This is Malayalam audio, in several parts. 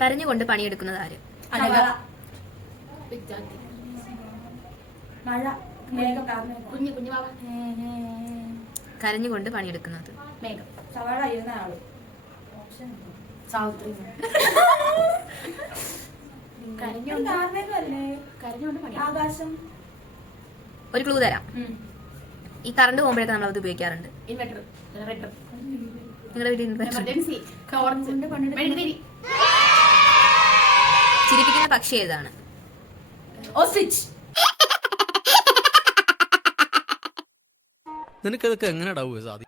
കരഞ്ഞുകൊണ്ട് പണിയെടുക്കുന്നത് ആര്? കരഞ്ഞുകൊണ്ട് പണിയെടുക്കുന്നത് ആകാശം. ഒരു ക്ലൂ തരാം. ഈ കറണ്ട് പോകുമ്പോഴൊക്കെ നമ്മൾ അത് ഉപയോഗിക്കാറുണ്ട്. നിങ്ങളുടെ വീട്ടിൽ ചിരിപ്പിക്കുന്ന പക്ഷി ഏതാണ്? നിനക്കതൊക്കെ എങ്ങനെ സാധിക്കും?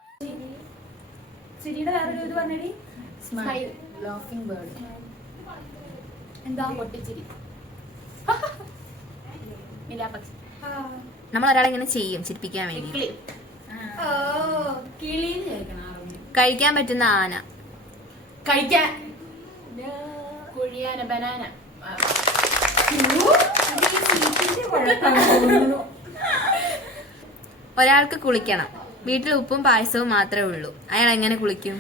നമ്മൾ ഒരാളെ ഇങ്ങനെ ചെയ്യും ചിരിപ്പിക്കാൻ വേണ്ടി. കഴിക്കാൻ പറ്റുന്ന ആന. ഒരാൾക്ക് കുളിക്കണം. വീട്ടിൽ ഉപ്പും പായസവും മാത്രമേ ഉള്ളൂ. അയാൾ എങ്ങനെ കുളിക്കും?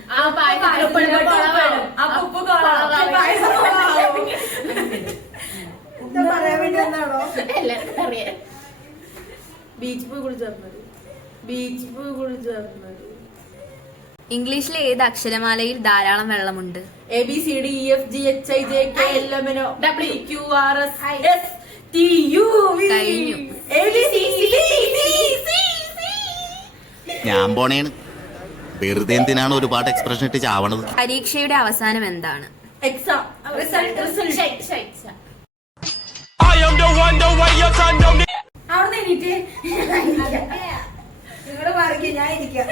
ഇംഗ്ലീഷിലെ ഏത് അക്ഷരമാലയിൽ ധാരാളം വെള്ളമുണ്ട്? കഴിഞ്ഞു. ഞാൻ പോണേണ്. വെറുതെ എന്തിനാണ് ഒരുപാട് എക്സ്പ്രഷൻ ഇട്ട് ചാവണത്? പരീക്ഷയുടെ അവസാനം എന്താണ്? Exam result. അവിടെ നിങ്ങള് മാറിക്കോ, ഞാൻ ഇരിക്കാം.